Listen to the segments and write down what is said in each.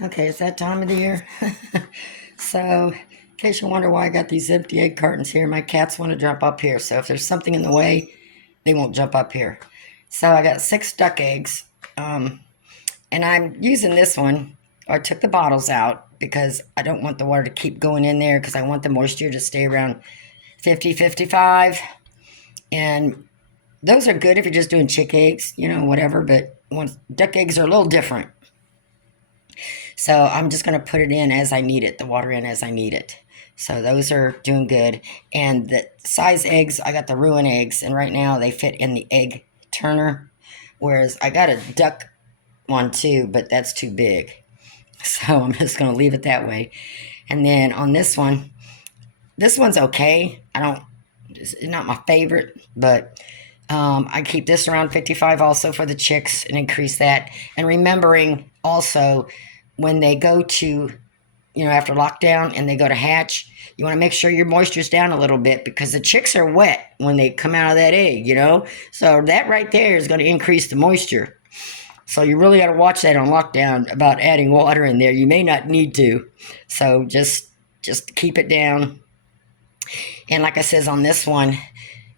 Okay, it's that time of the year. So, in case you wonder why I got these empty egg cartons here, my cats want to jump up here. So, if there's something in the way, they won't jump up here. So, I got 6 duck eggs, and I'm using this one. I took the bottles out because I don't want the water to keep going in there because I want the moisture to stay around 50, 55. And those are good if you're just doing chick eggs, whatever. But duck eggs are a little different. So I'm just going to put it in as I need it, the water in as I need it. So those are doing good. And the size eggs, I got the Ruin eggs, and right now they fit in the egg turner. Whereas I got a duck one too, but that's too big. So I'm just going to leave it that way. And then on this one's okay. It's not my favorite, but I keep this around 55 also for the chicks and increase that. And remembering also when they go to, after lockdown and they go to hatch, you want to make sure your moisture's down a little bit because the chicks are wet when they come out of that egg, So that right there is going to increase the moisture. So you really got to watch that on lockdown about adding water in there. You may not need to. So just keep it down. And like I says on this one,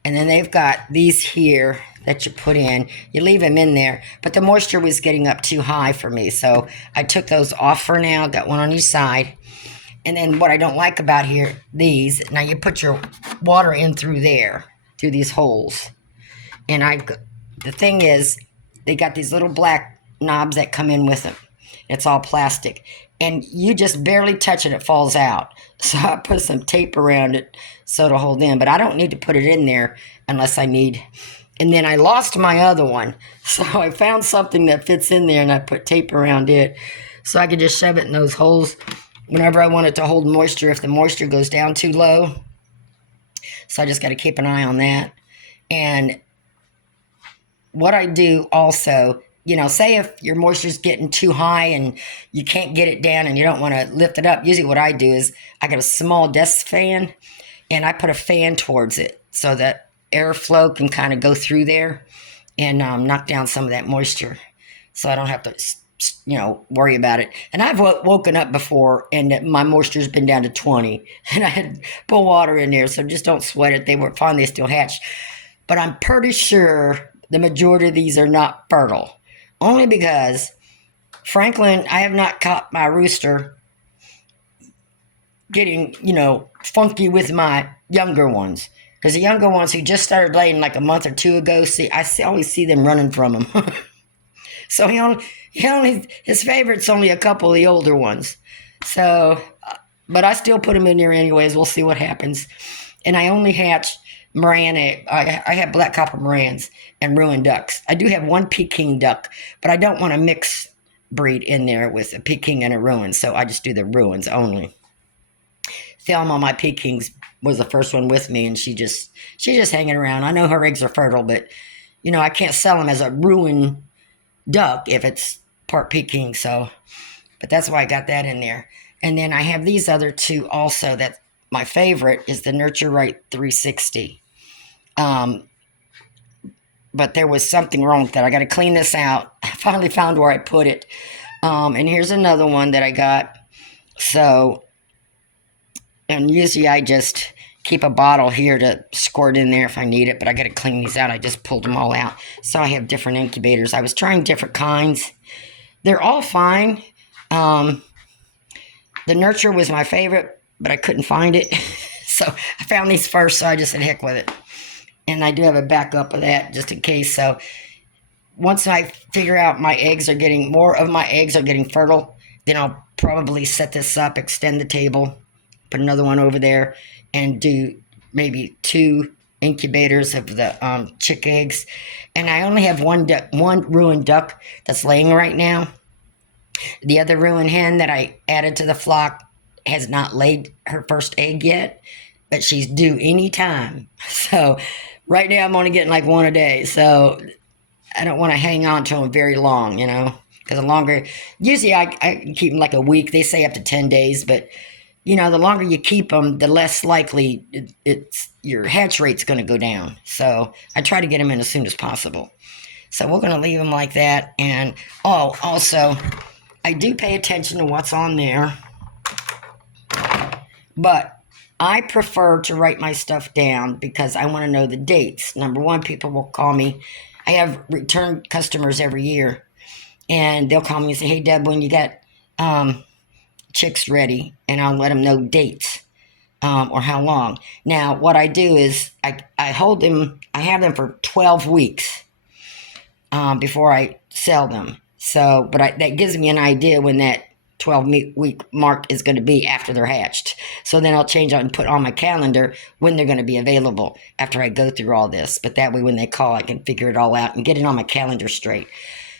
and then they've got these here that you put in. You leave them in there, but the moisture was getting up too high for me. So I took those off for now, got one on each side. And then what I don't like about here, now you put your water in through there, through these holes. And the thing is, they got these little black knobs that come in with them. It's all plastic. And you just barely touch it, it falls out. So I put some tape around it so it'll hold in. But I don't need to put it in there unless I need. And then I lost my other one. So I found something that fits in there and I put tape around it. So I can just shove it in those holes whenever I want it to hold moisture if the moisture goes down too low. So I just got to keep an eye on that. And what I do also, say if your moisture's getting too high and you can't get it down and you don't want to lift it up, usually what I do is I got a small desk fan and I put a fan towards it so that airflow can kind of go through there and knock down some of that moisture so I don't have to, worry about it. And I've woken up before and my moisture's been down to 20 and I had put water in there, so just don't sweat it. They were fine, they still hatched. But I'm pretty sure the majority of these are not fertile. Only because Franklin, I have not caught my rooster getting, funky with my younger ones. Because the younger ones who just started laying like a month or two ago, always see them running from him. So his favorite's only a couple of the older ones. So, but I still put them in there anyways. We'll see what happens. And I only hatch Moran egg. I have black copper Morans and Ruin ducks. I do have one Peking duck, but I don't want to mix breed in there with a Peking and a Ruin, so I just do the Ruins only. Thelma, my Pekings, was the first one with me, and she's just hanging around. I know her eggs are fertile, but I can't sell them as a Ruin duck if it's part Peking. So, but that's why I got that in there. And then I have these other two also. That my favorite is the Nurture Right 360. But there was something wrong with that. I got to clean this out. I finally found where I put it. And here's another one that I got. So, and usually I just keep a bottle here to squirt in there if I need it, but I got to clean these out. I just pulled them all out. So I have different incubators. I was trying different kinds. They're all fine. The Nurture was my favorite, but I couldn't find it. So I found these first, so I just said heck with it. And I do have a backup of that just in case. So once I figure out more of my eggs are getting fertile, then I'll probably set this up, extend the table, put another one over there, and do maybe 2 incubators of the chick eggs. And I only have one Ruin duck that's laying right now. The other Ruin hen that I added to the flock has not laid her first egg yet, but she's due any time. So right now I'm only getting like one a day. So I don't want to hang on to them very long, because the longer, usually I keep them like a week. They say up to 10 days, but the longer you keep them, the less likely your hatch rate's going to go down. So I try to get them in as soon as possible. So we're going to leave them like that. And also I do pay attention to what's on there, but I prefer to write my stuff down because I want to know the dates. Number one, people will call me. I have return customers every year, and they'll call me and say, "Hey, Deb, when you got chicks ready?" And I'll let them know dates or how long. Now, what I do is I hold them, I have them for 12 weeks before I sell them. So, but that gives me an idea when that 12-week mark is going to be after they're hatched. So then I'll change and put on my calendar when they're going to be available after I go through all this. But that way when they call, I can figure it all out and get it on my calendar straight.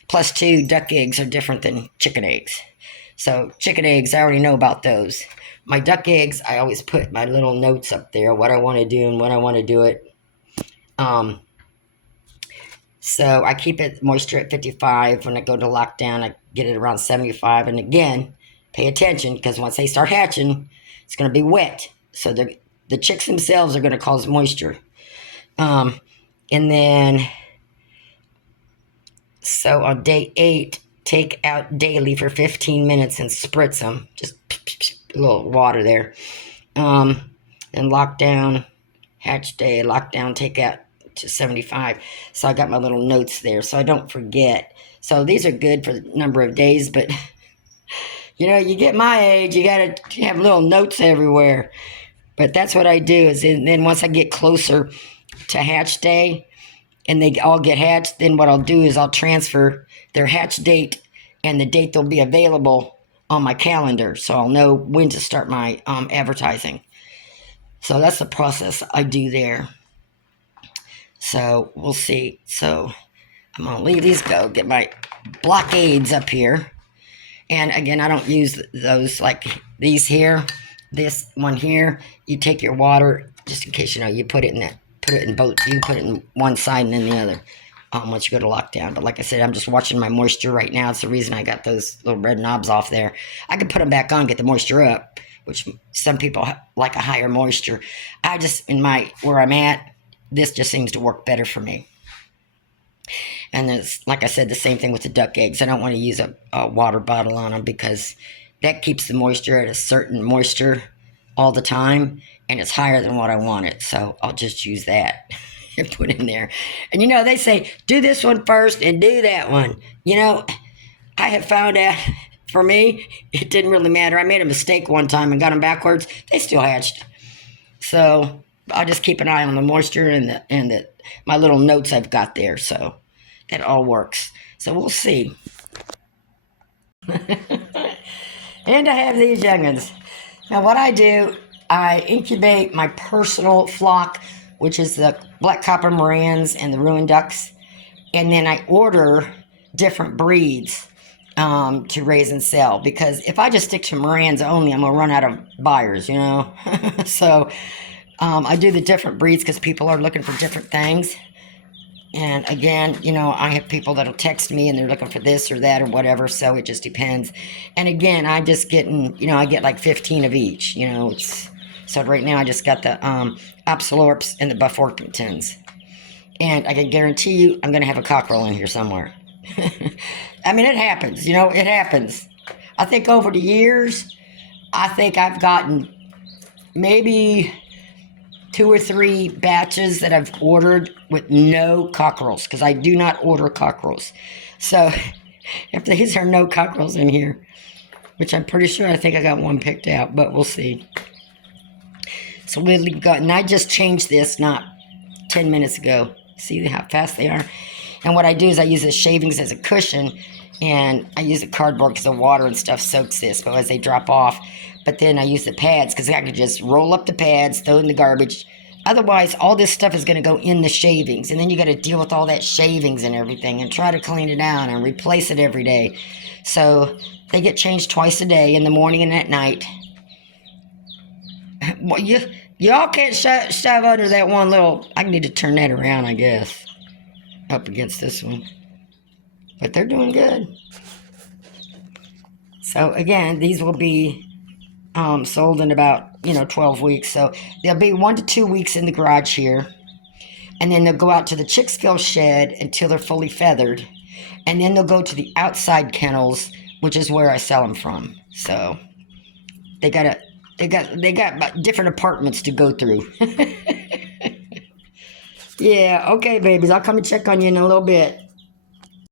Plus, two, duck eggs are different than chicken eggs. So chicken eggs, I already know about those. My duck eggs, I always put my little notes up there, what I want to do and when I want to do it. So I keep it moisture at 55. When I go to lockdown, I get it around 75. And again, pay attention because once they start hatching, it's going to be wet. So the chicks themselves are going to cause moisture. And then, so on day 8, take out daily for 15 minutes and spritz them. Just a little water there. And lockdown, hatch day, lockdown, take out to 75. So I got my little notes there so I don't forget. So these are good for the number of days, but you know, you get my age, you got to have little notes everywhere. But that's what I do is then once I get closer to hatch day and they all get hatched, then what I'll do is I'll transfer their hatch date and the date they'll be available on my calendar. So I'll know when to start my advertising. So that's the process I do there. So we'll see. So I'm going to leave these go, get my blockades up here. And again, I don't use those like these here. This one here, you take your water, just in case, you know, you put it in that, put it in both, you put it in one side and then the other once you go to lockdown. But like I said, I'm just watching my moisture right now. It's the reason I got those little red knobs off there. I could put them back on, get the moisture up, which some people like a higher moisture. I just, where I'm at, this just seems to work better for me. And it's, like I said, the same thing with the duck eggs. I don't want to use a water bottle on them because that keeps the moisture at a certain moisture all the time, and it's higher than what I want it. So I'll just use that and put in there. And you know, they say, do this one first and do that one. You know, I have found out for me, it didn't really matter. I made a mistake one time and got them backwards. They still hatched. So I'll just keep an eye on the moisture and my little notes I've got there. So that all works. So we'll see. And I have these young'uns. Now what I do, I incubate my personal flock, which is the black copper Morans and the ruined ducks. And then I order different breeds to raise and sell. Because if I just stick to Morans only, I'm going to run out of buyers, you know. So I do the different breeds because people are looking for different things. And again, you know, I have people that'll text me and they're looking for this or that or whatever. So it just depends. And again, I'm just getting, you know, I get like 15 of each, you know. So right now I just got the Opsilorps and the Buff Orpingtons. And I can guarantee you I'm going to have a cockerel in here somewhere. I mean, it happens, you know, it happens. I think over the years, I think I've gotten maybe 2 or 3 batches that I've ordered with no cockerels, because I do not order cockerels. So if these are no cockerels in here, which I'm pretty sure I think I got one picked out, but we'll see. So we've got, and I just changed this not 10 minutes ago. See how fast they are? And what I do is I use the shavings as a cushion, and I use the cardboard because the water and stuff soaks this, but as they drop off. But then I use the pads because I can just roll up the pads, throw in the garbage. Otherwise, all this stuff is going to go in the shavings, and then you got to deal with all that shavings and everything and try to clean it out and replace it every day. So they get changed twice a day, in the morning and at night. Well, y'all can't shove under that one little... I need to turn that around, I guess, up against this one. But they're doing good. So again, these will be sold in about, 12 weeks. So they'll be 1 to 2 weeks in the garage here. And then they'll go out to the Chicksville shed until they're fully feathered. And then they'll go to the outside kennels which is where I sell them from. So they got different apartments to go through. Yeah, okay, babies. I'll come and check on you in a little bit.